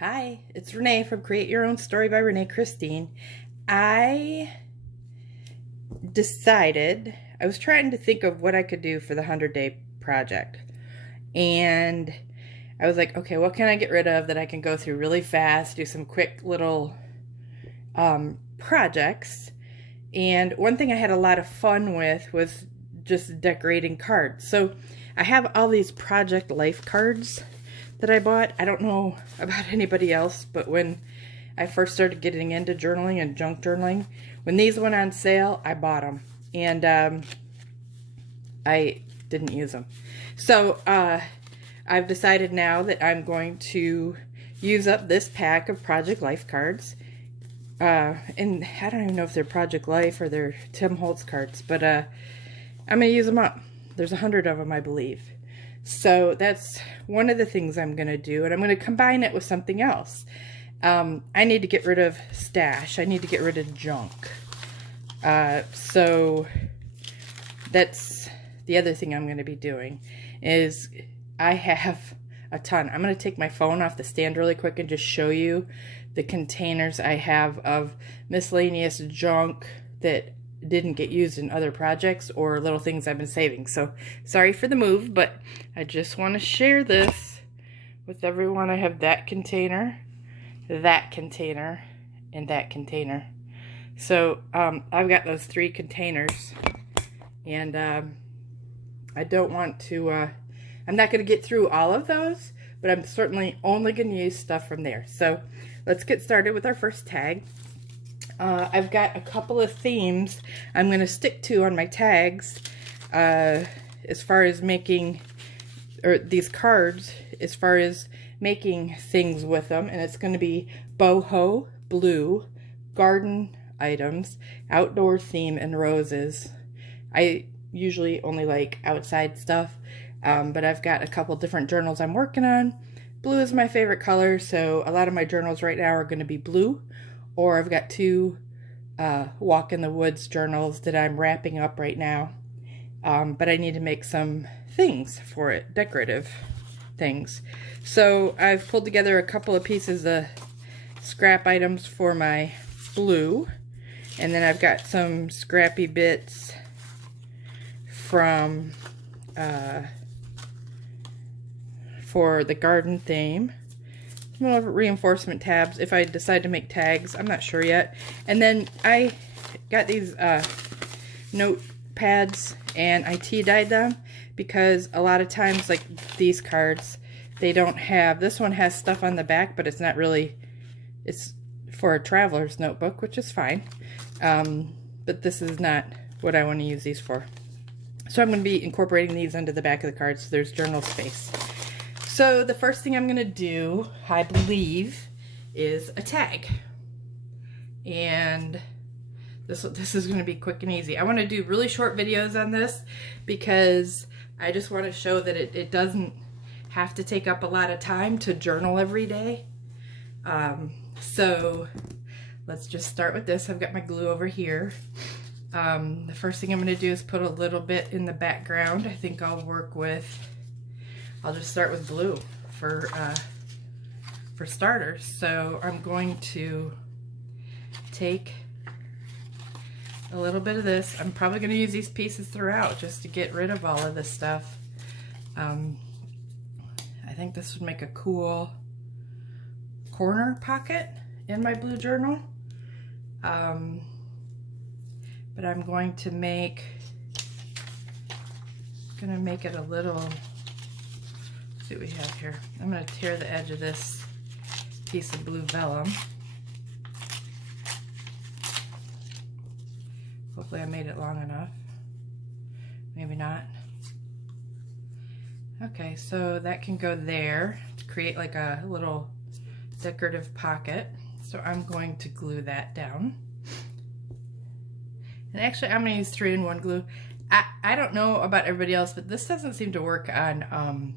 Hi, it's Renee from Create Your Own Story by Renee Christine. I decided, I was trying to think of what I could do for the 100-day project. And I was like, okay, what can I get rid of that I can go through really fast, do some quick little projects. And one thing I had a lot of fun with was just decorating cards. So I have all these Project Life cards that I bought. I don't know about anybody else, but when I first started getting into journaling and junk journaling, when these went on sale, I bought them. And I didn't use them. So I've decided now that I'm going to use up this pack of Project Life cards. And I don't even know if they're Project Life or they're Tim Holtz cards, but I'm going to use them up. There's 100 of them, I believe. So that's one of the things I'm going to do, and I'm going to combine it with something else. I need to get rid of stash. I need to get rid of junk. So that's the other thing I'm going to be doing is I have a ton. I'm going to take my phone off the stand really quick and just show you the containers I have of miscellaneous junk that didn't get used in other projects or little things I've been saving. So sorry for the move, but I just want to share this with everyone. I have that container, and that container. So I've got those 3 containers, and I don't want to, I'm not going to get through all of those, but I'm certainly only going to use stuff from there. So let's get started with our first tag. I've got a couple of themes I'm going to stick to on my tags as far as making, or these cards, as far as making things with them. And it's going to be boho, blue, garden items, outdoor theme, and roses. I usually only like outside stuff, but I've got a couple different journals I'm working on. Blue is my favorite color, so a lot of my journals right now are going to be blue. Or I've got 2 Walk in the Woods journals that I'm wrapping up right now. But I need to make some things for it, decorative things. So I've pulled together a couple of pieces of scrap items for my blue. And then I've got some scrappy bits from for the garden theme. Reinforcement tabs if I decide to make tags. I'm not sure yet. And then I got these notepads and I tea-dyed them because a lot of times, like these cards, they don't have, this one has stuff on the back, but it's not really, it's for a traveler's notebook, which is fine. But this is not what I want to use these for. So I'm going to be incorporating these into the back of the cards so there's journal space. So the first thing I'm going to do, I believe, is a tag. And this is going to be quick and easy. I want to do really short videos on this because I just want to show that it doesn't have to take up a lot of time to journal every day. So let's just start with this. I've got my glue over here. The first thing I'm going to do is put a little bit in the background. I think I'll work with, I'll just start with blue for starters. So I'm going to take a little bit of this. I'm probably going to use these pieces throughout just to get rid of all of this stuff. I think this would make a cool corner pocket in my blue journal. But I'm going to make it a little, see what we have here. I'm going to tear the edge of this piece of blue vellum. Hopefully I made it long enough. Maybe not. Okay, so that can go there to create like a little decorative pocket. So I'm going to glue that down. And actually I'm going to use 3-in-1 glue. I don't know about everybody else, but this doesn't seem to work on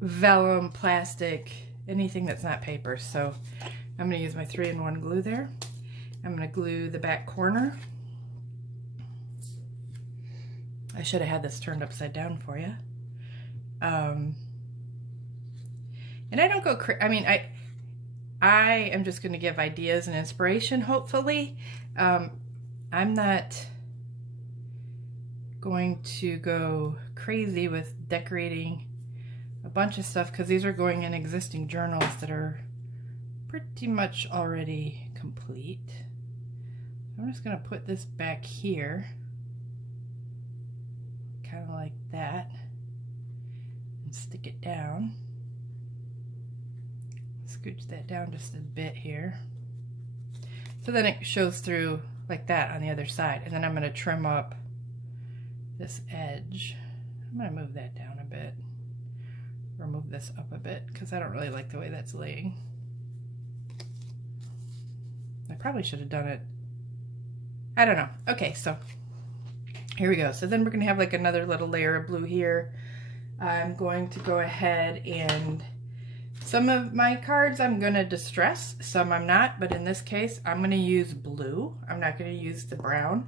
vellum, plastic, anything that's not paper. So I'm going to use my 3-in-1 glue there. I'm going to glue the back corner. I should have had this turned upside down for you. And I don't go I mean, I am just going to give ideas and inspiration, hopefully. I'm not going to go crazy with decorating a bunch of stuff because these are going in existing journals that are pretty much already complete. I'm just going to put this back here, kind of like that, and stick it down. Scooch that down just a bit here. So then it shows through like that on the other side. And then I'm going to trim up this edge. I'm going to move that down a bit, or move this up a bit, because I don't really like the way that's laying. I probably should have done it. I don't know. Okay, so here we go. So then we're going to have like another little layer of blue here. I'm going to go ahead and some of my cards I'm going to distress, some I'm not, but in this case I'm going to use blue. I'm not going to use the brown.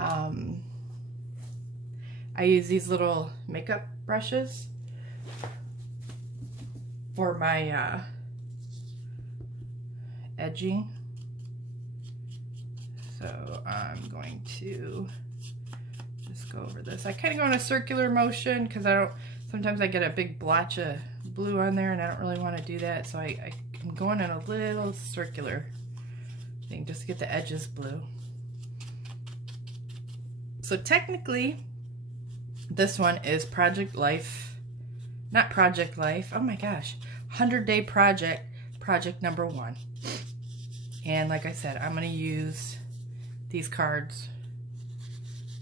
I use these little makeup brushes for my edging. So I'm going to just go over this. I kind of go in a circular motion because sometimes I get a big blotch of blue on there and I don't really want to do that. So I'm going in a little circular thing just to get the edges blue. So technically this one is Project Life, not Project Life, oh my gosh, 100-day project number 1. And like I said, I'm going to use these cards,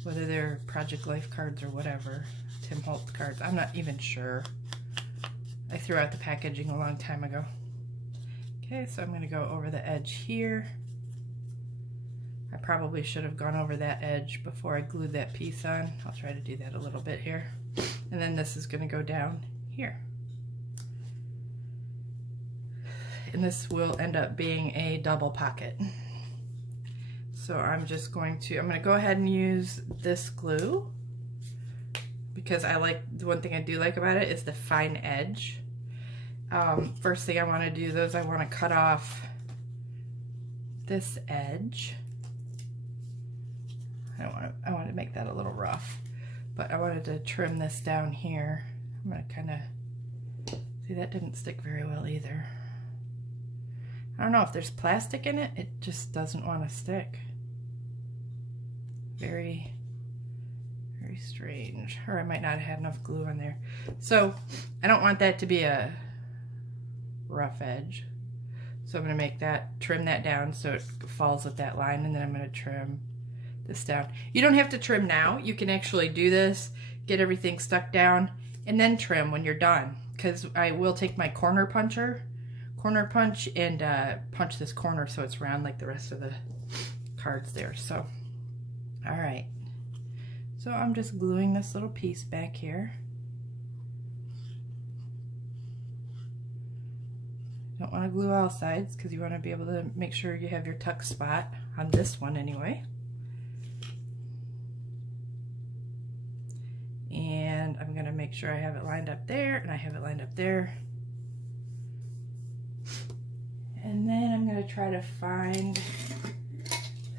whether they're Project Life cards or whatever, Tim Holtz cards, I'm not even sure. I threw out the packaging a long time ago. Okay, so I'm going to go over the edge here. I probably should have gone over that edge before I glued that piece on. I'll try to do that a little bit here. And then this is going to go down here. And this will end up being a double pocket. So I'm going to go ahead and use this glue because I like, the one thing I do like about it is the fine edge. First thing I want to do though is I want to cut off this edge. I want to make that a little rough, but I wanted to trim this down here. I'm going to kind of, see, that didn't stick very well either. I don't know if there's plastic in it, it just doesn't want to stick. Very, very strange. Or I might not have had enough glue on there. So I don't want that to be a rough edge. So I'm going to trim that down so it falls with that line, and then I'm going to trim this down. You don't have to trim now. You can actually do this, get everything stuck down, and then trim when you're done. Because I will take my corner punch, and punch this corner so it's round like the rest of the cards there. So, all right. So I'm just gluing this little piece back here. Don't want to glue all sides because you want to be able to make sure you have your tuck spot on this one anyway. And I'm going to make sure I have it lined up there, and I have it lined up there. And then I'm going to try to find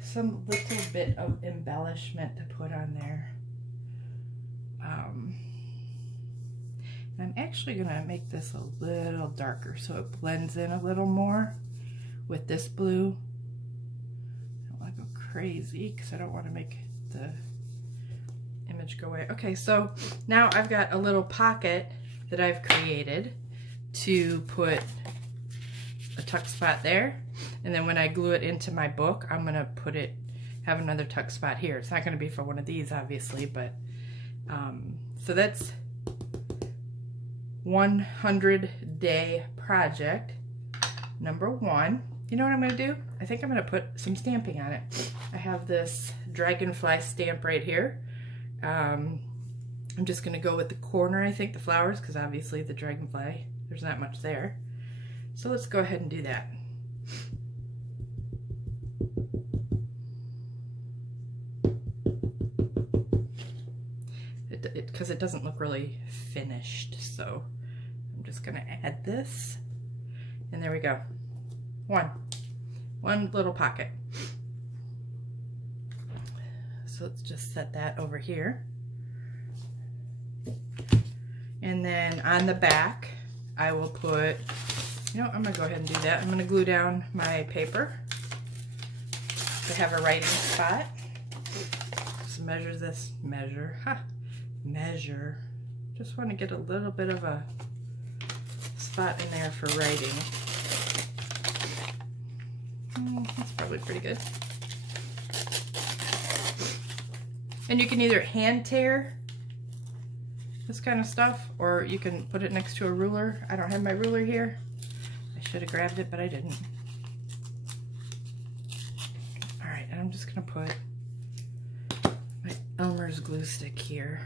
some little bit of embellishment to put on there. I'm actually going to make this a little darker so it blends in a little more with this blue. I don't want to go crazy because I don't want to make the image go away. Okay, so now I've got a little pocket that I've created to put a tuck spot there, and then when I glue it into my book, I'm going to have another tuck spot here. It's not going to be for one of these, obviously, but so that's 100-day project number 1. You know what I'm going to do? I think I'm going to put some stamping on it. I have this dragonfly stamp right here. I'm just going to go with the corner, I think, the flowers, because obviously the dragonfly, there's not much there. So let's go ahead and do that. Because it doesn't look really finished, so I'm just going to add this, and there we go. One little pocket. So let's just set that over here. And then on the back, I will put, you know, I'm gonna go ahead and do that. I'm gonna glue down my paper to have a writing spot. Just measure this, measure. Just want to get a little bit of a spot in there for writing. That's probably pretty good. And you can either hand tear this kind of stuff, or you can put it next to a ruler. I don't have my ruler here. I should have grabbed it, but I didn't. All right, and I'm just gonna put my Elmer's glue stick here.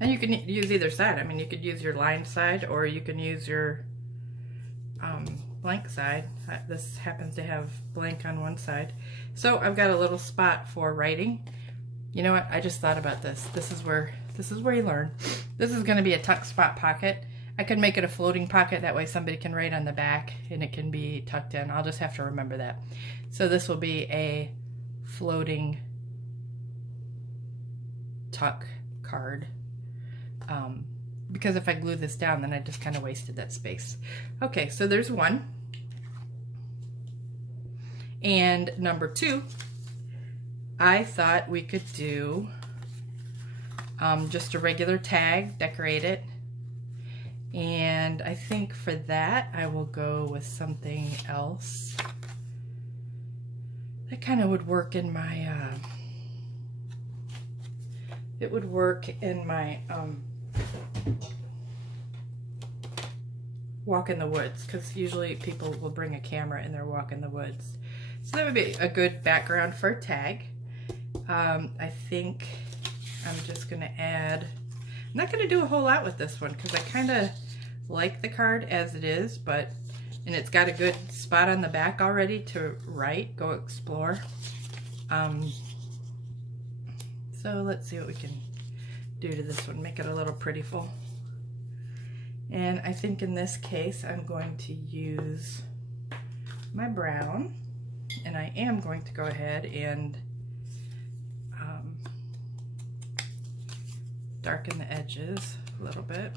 And you can use either side. I mean, you could use your lined side, or you can use your blank side. This happens to have blank on one side. So I've got a little spot for writing. You know what? I just thought about this. This is where you learn. This is going to be a tuck spot pocket. I could make it a floating pocket. That way somebody can write on the back and it can be tucked in. I'll just have to remember that. So this will be a floating tuck card. Because if I glue this down, then I just kind of wasted that space. Okay, so there's one. And number two, I thought we could do just a regular tag, decorate it. And I think for that, I will go with something else. That kind of would work in my, it would work in my, walk in the woods, because usually people will bring a camera in their walk in the woods. So that would be a good background for a tag. I think I'm just gonna add, I'm not gonna do a whole lot with this one because I kind of like the card as it is, and it's got a good spot on the back already to write, go explore. So let's see what we can do to this one, make it a little prettyful. And I think in this case, I'm going to use my brown, and I am going to go ahead and darken the edges a little bit.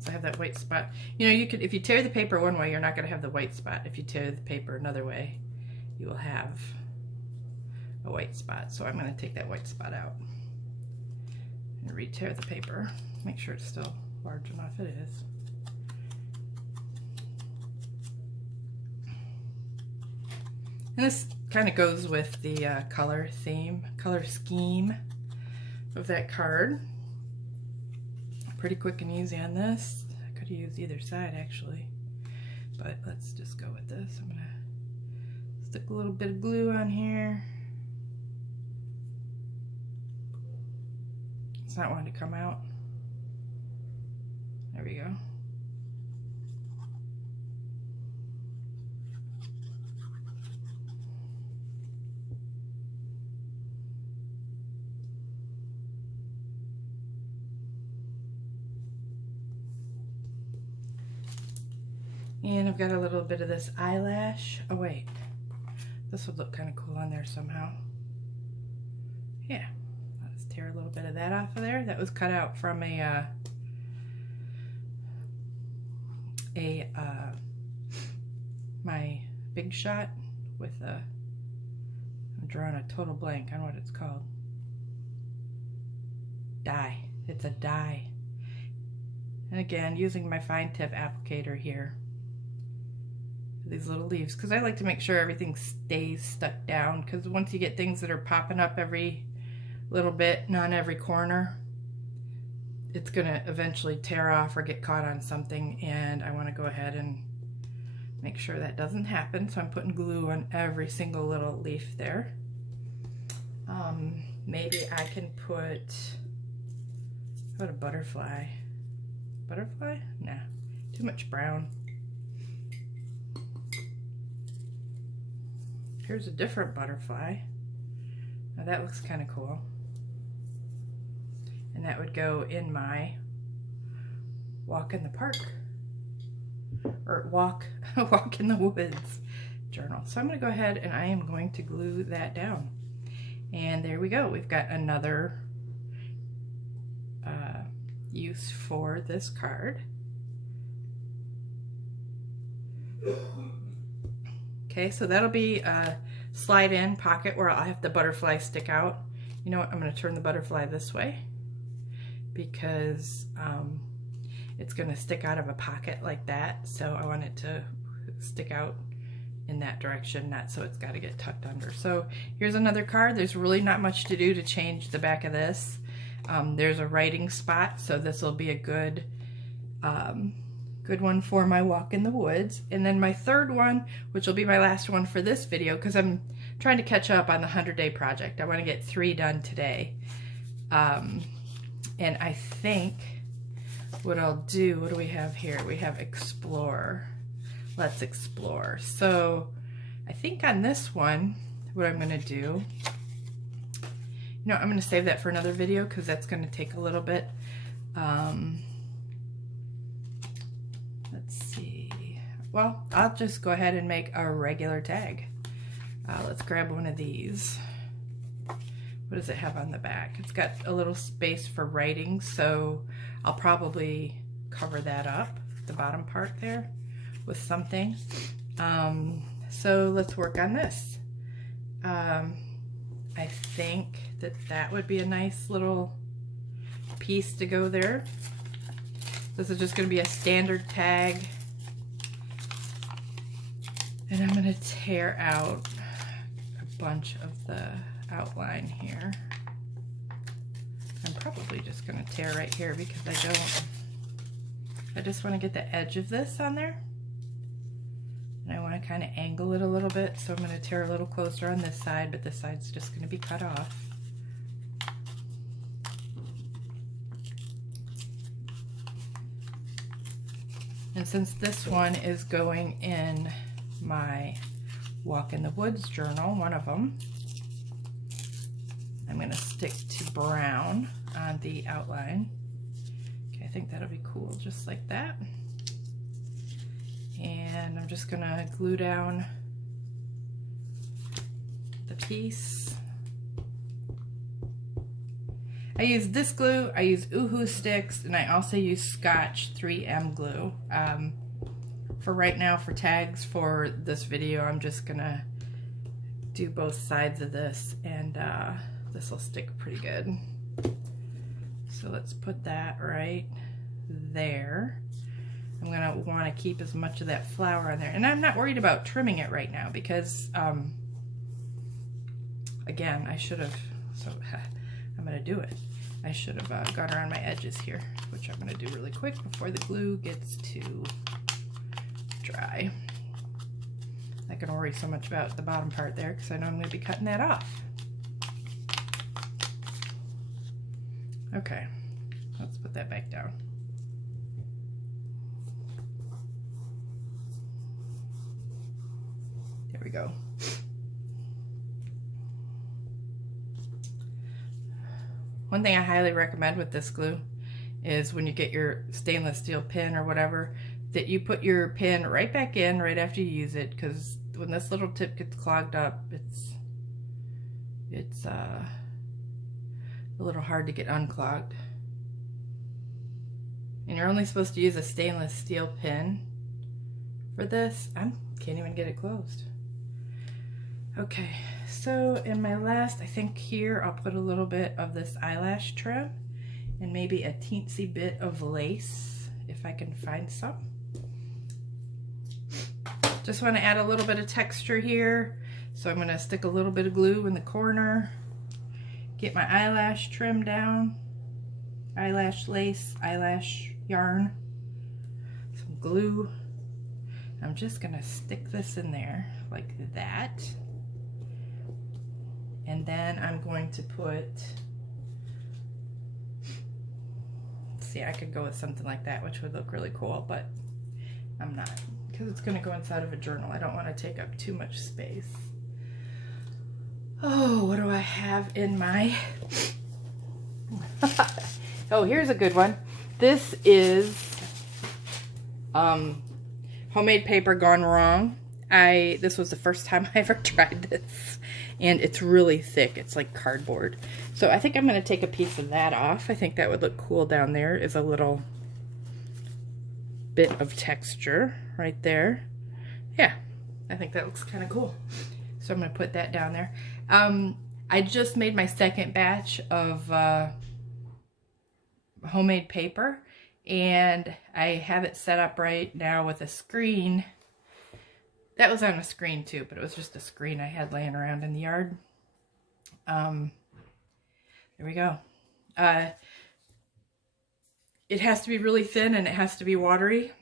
So I have that white spot. You know, you could, if you tear the paper one way, you're not going to have the white spot. If you tear the paper another way, you will have a white spot. So I'm going to take that white spot out and re-tear the paper. Make sure it's still large enough. It is. And this kind of goes with the color scheme of that card. Pretty quick and easy on this. I could have used either side actually, but let's just go with this. I'm gonna stick a little bit of glue on here. It's not wanting to come out. There we go. And I've got a little bit of this eyelash. Oh wait, this would look kind of cool on there somehow. Yeah. Tear a little bit of that off of there. That was cut out from my Big Shot with I'm drawing a total blank on what it's called. Die. It's a die. And again, using my fine tip applicator here for these little leaves, because I like to make sure everything stays stuck down, because once you get things that are popping up every little bit and on every corner, it's gonna eventually tear off or get caught on something, and I want to go ahead and make sure that doesn't happen. So I'm putting glue on every single little leaf there. Maybe I can put a butterfly. Butterfly? Nah, too much brown. Here's a different butterfly. Now that looks kind of cool. And that would go in my walk in the park, or walk in the woods journal. So I'm going to go ahead and I am going to glue that down. And there we go. We've got another use for this card. Okay, so that'll be a slide in pocket where I'll have the butterfly stick out. You know what, I'm going to turn the butterfly this way because it's going to stick out of a pocket like that, so I want it to stick out in that direction, not so it's got to get tucked under. So here's another card. There's really not much to do to change the back of this. There's a writing spot, so this will be a good good one for my walk in the woods. And then my third one, which will be my last one for this video, because I'm trying to catch up on the 100-day project. I want to get 3 done today. And I think what I'll do, what do we have here? We have explore. Let's explore. So I think on this one, what I'm going to do, you know, I'm going to save that for another video because that's going to take a little bit. Let's see. Well, I'll just go ahead and make a regular tag. Let's grab one of these. What does it have on the back? It's got a little space for writing, so I'll probably cover that up, the bottom part there, with something. So let's work on this. I think that that would be a nice little piece to go there. This is just going to be a standard tag. And I'm going to tear out a bunch of the outline here. I'm probably just going to tear right here because I just want to get the edge of this on there. And I want to kind of angle it a little bit, so I'm going to tear a little closer on this side, but this side's just going to be cut off. And since this one is going in my Walk in the Woods journal, one of them, I'm going to stick to brown on the outline. Okay, I think that'll be cool, just like that. And I'm just going to glue down the piece. I use this glue, I use Oohoo sticks, and I also use Scotch 3M glue. For right now, for tags for this video, I'm just going to do both sides of this, and this will stick pretty good. So let's put that right there. I'm going to want to keep as much of that flower on there. And I'm not worried about trimming it right now because, again, I should have, so I'm going to do it. I should have gone around my edges here, which I'm going to do really quick before the glue gets too dry. I can worry so much about the bottom part there because I know I'm going to be cutting that off. Okay, let's put that back down. There we go. One thing I highly recommend with this glue is when you get your stainless steel pin or whatever, that you put your pin right back in right after you use it, because when this little tip gets clogged up, it's a little hard to get unclogged. And you're only supposed to use a stainless steel pin for this. I can't even get it closed. Okay, so in my last, I think here I'll put a little bit of this eyelash trim and maybe a teensy bit of lace if I can find some. Just want to add a little bit of texture here, so I'm going to stick a little bit of glue in the corner, get my eyelash trim down, eyelash lace, eyelash yarn, some glue. I'm just going to stick this in there like that. And then I'm going to put, see, I could go with something like that, which would look really cool, but I'm not, because it's going to go inside of a journal. I don't want to take up too much space. Oh, what do I have in my... Oh, here's a good one. This is homemade paper gone wrong. This was the first time I ever tried this, and it's really thick. It's like cardboard. So I think I'm going to take a piece of that off. I think that would look cool down there. Is a little bit of texture right there. Yeah, I think that looks kind of cool. So I'm going to put that down there. I just made my second batch of homemade paper, and I have it set up right now with a screen. That was on a screen too, but it was just a screen I had laying around in the yard. There we go. It has to be really thin and it has to be watery.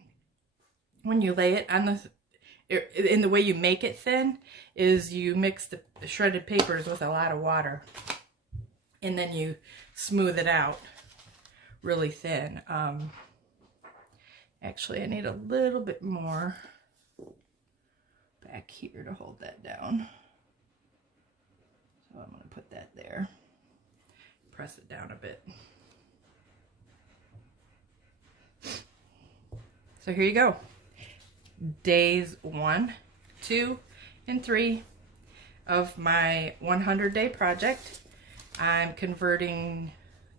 When you lay it on in the way you make it thin is you mix the shredded papers with a lot of water, and then you smooth it out really thin. Actually, I need a little bit more back here to hold that down. So I'm going to put that there. Press it down a bit. So here you go. Days 1, 2, and 3 of my 100-day project. I'm converting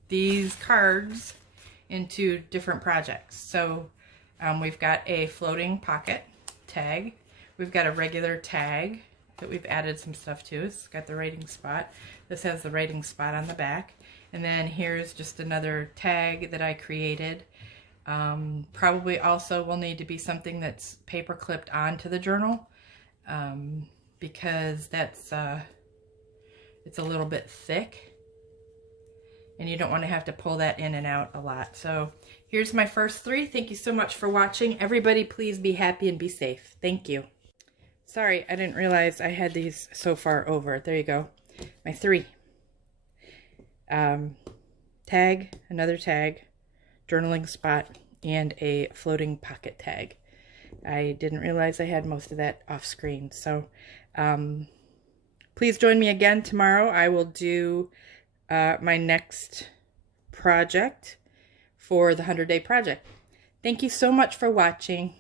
these cards into different projects. So we've got a floating pocket tag. We've got a regular tag that we've added some stuff to. It's got the writing spot. This has the writing spot on the back. And then here's just another tag that I created. Probably also will need to be something that's paper clipped onto the journal, because that's it's a little bit thick and you don't want to have to pull that in and out a lot. So here's my first 3. Thank you so much for watching. Everybody please be happy and be safe. Thank you. Sorry, I didn't realize I had these so far over. There you go. My 3. Tag, another tag, journaling spot, and a floating pocket tag. I didn't realize I had most of that off screen. So please join me again tomorrow. I will do my next project for the 100-day project. Thank you so much for watching.